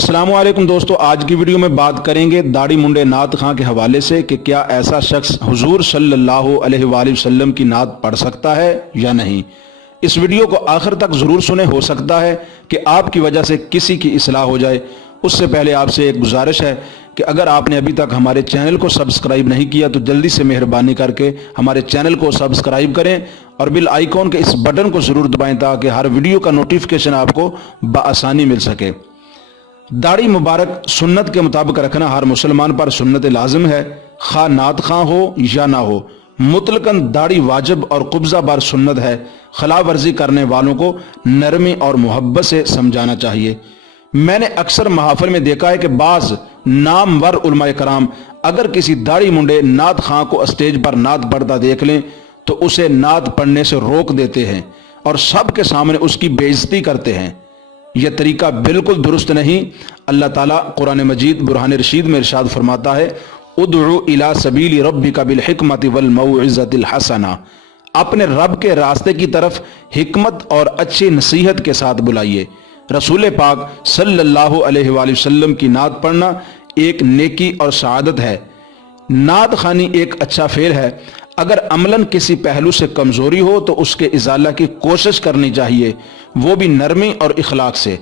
السلام علیکم دوستو، آج کی ویڈیو میں بات کریں گے داڑھی منڈے نعت خواں کے حوالے سے کہ کیا ایسا شخص حضور صلی اللہ علیہ وآلہ وسلم کی نعت پڑھ سکتا ہے یا نہیں۔ اس ویڈیو کو آخر تک ضرور سنیں، ہو سکتا ہے کہ آپ کی وجہ سے کسی کی اصلاح ہو جائے۔ اس سے پہلے آپ سے ایک گزارش ہے کہ اگر آپ نے ابھی تک ہمارے چینل کو سبسکرائب نہیں کیا تو جلدی سے مہربانی کر کے ہمارے چینل کو سبسکرائب کریں اور بیل آئیکن کے اس بٹن کو ضرور دبائیں تاکہ ہر ویڈیو کا نوٹیفیکیشن آپ کو بآسانی مل سکے۔ داڑھی مبارک سنت کے مطابق رکھنا ہر مسلمان پر سنت لازم ہے، خواہ نعت خواں ہو یا نہ ہو۔ مطلقاً داڑھی واجب اور قبضہ بار سنت ہے۔ خلاف ورزی کرنے والوں کو نرمی اور محبت سے سمجھانا چاہیے۔ میں نے اکثر محافل میں دیکھا ہے کہ بعض نامور علماء کرام اگر کسی داڑھی منڈے نعت خواں کو اسٹیج پر نعت پڑھتا دیکھ لیں تو اسے نعت پڑھنے سے روک دیتے ہیں اور سب کے سامنے اس کی بے عزتی کرتے ہیں۔ یہ طریقہ بالکل درست نہیں۔ اللہ تعالیٰ قرآن مجید برہان رشید میں ارشاد فرماتا ہے، ادعو الی سبیل ربک بالحکمت والموعظۃ الحسنہ، اپنے رب کے راستے کی طرف حکمت اور اچھی نصیحت کے ساتھ بلائیے۔ رسول پاک صلی اللہ علیہ وآلہ وسلم کی نعت پڑھنا ایک نیکی اور سعادت ہے۔ نعت خوانی ایک اچھا فعل ہے۔ اگر عملاً کسی پہلو سے کمزوری ہو تو اس کے ازالہ کی کوشش کرنی چاہیے، وہ بھی نرمی اور اخلاق سے۔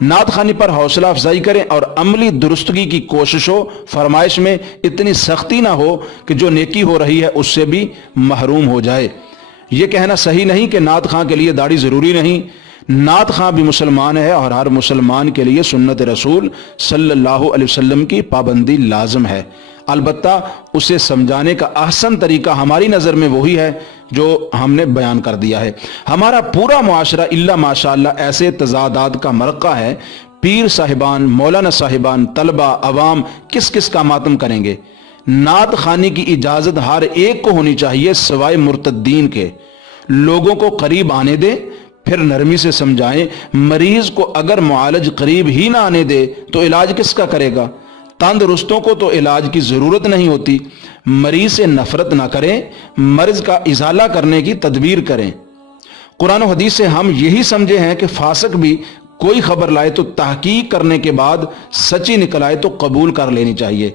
نعت خوانی پر حوصلہ افزائی کریں اور عملی درستگی کی کوشش و فرمائش میں اتنی سختی نہ ہو کہ جو نیکی ہو رہی ہے اس سے بھی محروم ہو جائے۔ یہ کہنا صحیح نہیں کہ نعت خواں کے لیے داڑھی ضروری نہیں۔ نعت خواں بھی مسلمان ہے اور ہر مسلمان کے لیے سنت رسول صلی اللہ علیہ وسلم کی پابندی لازم ہے۔ البتہ اسے سمجھانے کا احسن طریقہ ہماری نظر میں وہی ہے جو ہم نے بیان کر دیا ہے۔ ہمارا پورا معاشرہ الا ماشاءاللہ ایسے تضادات کا مرقع ہے۔ پیر صاحبان، مولانا صاحبان، طلبہ، عوام کس کس کا ماتم کریں گے۔ نعت خوانی کی اجازت ہر ایک کو ہونی چاہیے سوائے مرتدین کے۔ لوگوں کو قریب آنے دیں، پھر نرمی سے سمجھائیں۔ مریض کو اگر معالج قریب ہی نہ آنے دے تو علاج کس کا کرے گا؟ تندرستوں کو تو علاج کی ضرورت نہیں ہوتی۔ مریض سے نفرت نہ کریں، مرض کا ازالہ کرنے کی تدبیر کریں۔ قرآن و حدیث سے ہم یہی سمجھے ہیں کہ فاسق بھی کوئی خبر لائے تو تحقیق کرنے کے بعد سچی نکل آئے تو قبول کر لینی چاہیے۔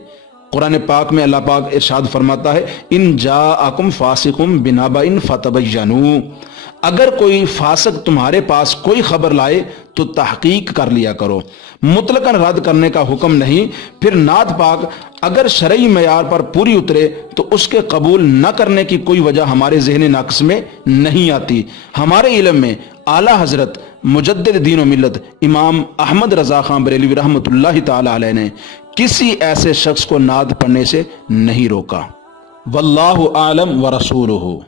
قرآن پاک میں اللہ پاک ارشاد فرماتا ہے، ان جاءکم فاسق بنبأ فتبینوا، اگر کوئی فاسق تمہارے پاس کوئی خبر لائے تو تحقیق کر لیا کرو۔ مطلقاً رد کرنے کا حکم نہیں۔ پھر نعت پاک اگر شرعی معیار پر پوری اترے تو اس کے قبول نہ کرنے کی کوئی وجہ ہمارے ذہن نقص میں نہیں آتی۔ ہمارے علم میں اعلیٰ حضرت مجدد دین و ملت امام احمد رضا خان بریلوی رحمۃ اللہ تعالی علیہ نے کسی ایسے شخص کو نعت پڑھنے سے نہیں روکا۔ واللہ اعلم ورسولہ۔